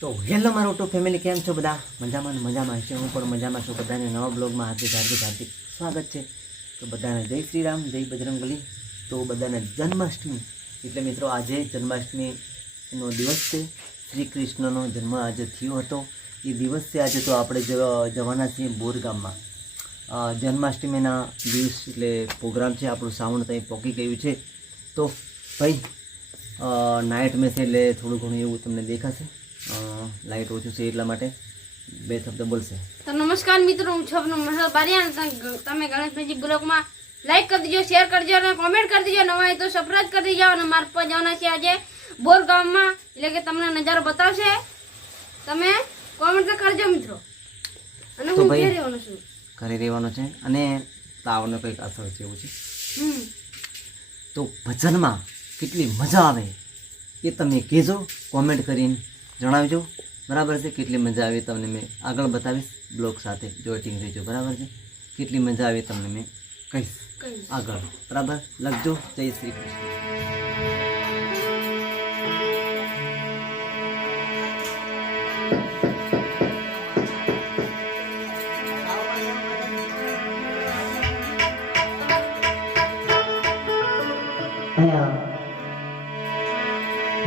Hello મારું two family, કેમ છો બધા? મજામાં ને મજામાં છે. હું પણ મજામાં છું. બધાને નવા બ્લોગમાં હાર્દિક હાર્દિક હાર્દિક સ્વાગત છે. તો બધાને જય શ્રી રામ, જય બજરંગબલી. તો બધાને જન્માષ્ટમી. એટલે મિત્રો, આજે જન્માષ્ટમીનો દિવસ છે. શ્રી કૃષ્ણનો જન્મ આજે થયો હતો. એ દિવસે આજે તો આપણે જવાના છીએ બોર ગામમાં જન્માષ્ટમીના દિવસ એટલે પ્રોગ્રામ છે. આપણું શ્રાવણ ત્યાં પોકી ગયું છે. તો ભાઈ નાઇટ મેં છે એટલે થોડું ઘણું એવું તમને દેખાશે. લાઇટ ઓછું છે એટલા માટે બે શબ્દ બોલશે. તો નમસ્કાર મિત્રો હું છું મહેશ બારિયા તમે- ગણેશભાઈજી બ્લોગમાં લાઈક કરી દીજો શેર કરજો અને કોમેન્ટ કરી દીજો. નવા તો સબસ્ક્રાઈબ કરી દીજો અને મારા પર જવાના છે આજે બોર ગામમાં એટલે કે તમને નજારો બતાવશે. તમે કોમેન્ટ કરજો મિત્રો. અને હું ઘરે રહેવાનો છું. ઘરે રહેવાનો છે અને તાવનો કંઈક અસર છે એવું છે. તો ભજનમાં કેટલી મજા આવે એ તમે કહેજો કોમેન્ટ કરીને. જણાવજો. બરાબર છે? કેટલી મજા આવી તમને મેં આગળ બતાવીશ બ્લોગ સાથે. જોઈટિંગ રહેજો. બરાબર છે? કેટલી મજા આવી તમને મેં કહીશ કઈ આગળ. બરાબર? લખજો. જય શ્રી કૃષ્ણ.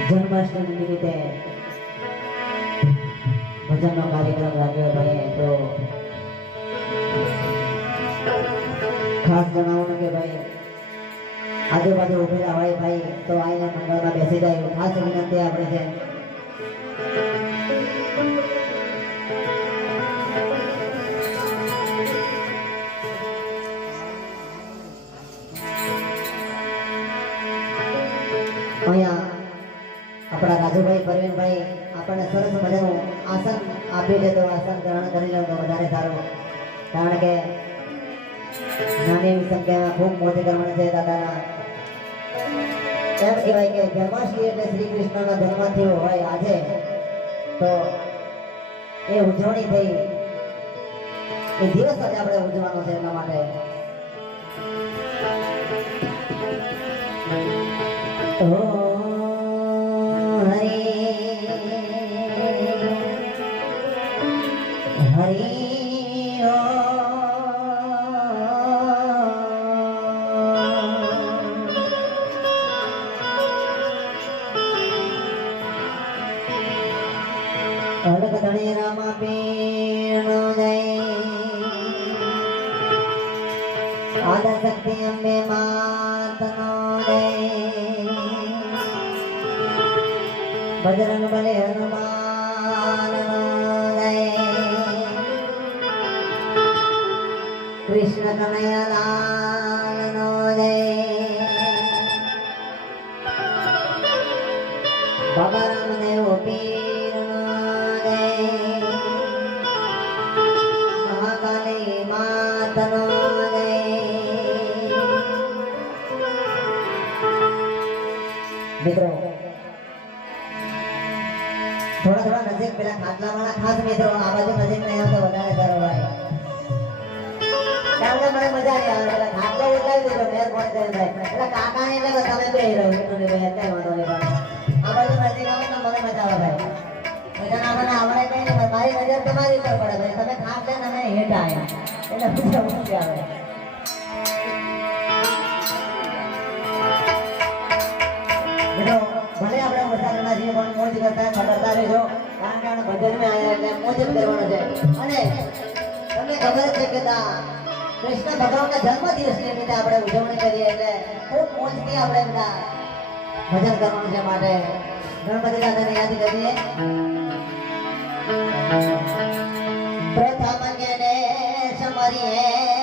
જન્માષ્ટમી નિમિત્તે આજુબાજુ ઉભેલા હોય ભાઈ, તો આઈને મંડળમાં બેસી જાય. ખાસ વિનંતી આપણે છે. અહીંયા આપણા રાજુભાઈ પરવીનભાઈ, આપણને સરસ મજાનું આસન આપી દે તો આસન ગ્રહણ કરી લો તો વધારે સારું. કારણ કે નાની એવી સંખ્યામાં ખૂબ મોટી કરવાની છે દાદાના એમ કહેવાય કે જન્માષ્ટમી એટલે શ્રી કૃષ્ણનો જન્મ હોય આજે, તો એ ઉજવણી થઈ. એ દિવસ જ આપણે ઉજવવાનો છે એના માટે. હરે બજરંગ બલે હનુમાન કૃષ્ણ કનૈયાલાલ નજીક મારા ખાસ મિત્રો આ બાજુ નજીક નહીં આવતો વધારે સારું હોય કારણ મને મજા આવી આવે એટલે ખાટલો ઉઠાવી દીધો મેર ફોન જાય એટલે કાકા ને એટલે તમે બે રહો મિત્રો ને ભાઈ કઈ વાંધો નહીં આ બાજુ નજીક આવે તો મને મજા આવે ભાઈ એટલે આપણને આવડે મારી નજર તમારી ઉપર પડે, ભાઈ. તમે ખાસ લે ને અમે હેઠ આવ્યા. એટલે મજા આવે ભજનમાં આવ્યા એટલે મોજ કરવાનો છે. અને તમને ખબર છે કે તા કૃષ્ણ ભગવાનના જન્મ દિવસ નિમિત્તે આપણે ઉજવણી કરીએ એટલે ખૂબ મોજથી આપણે બધા ભજન કરવાનું છે માટે. ગણપતિ દાદાને યાદ કરીએ. પ્રથમ જને મરીએ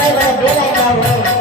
ભાઈ ભાઈ બે લાઈન આવો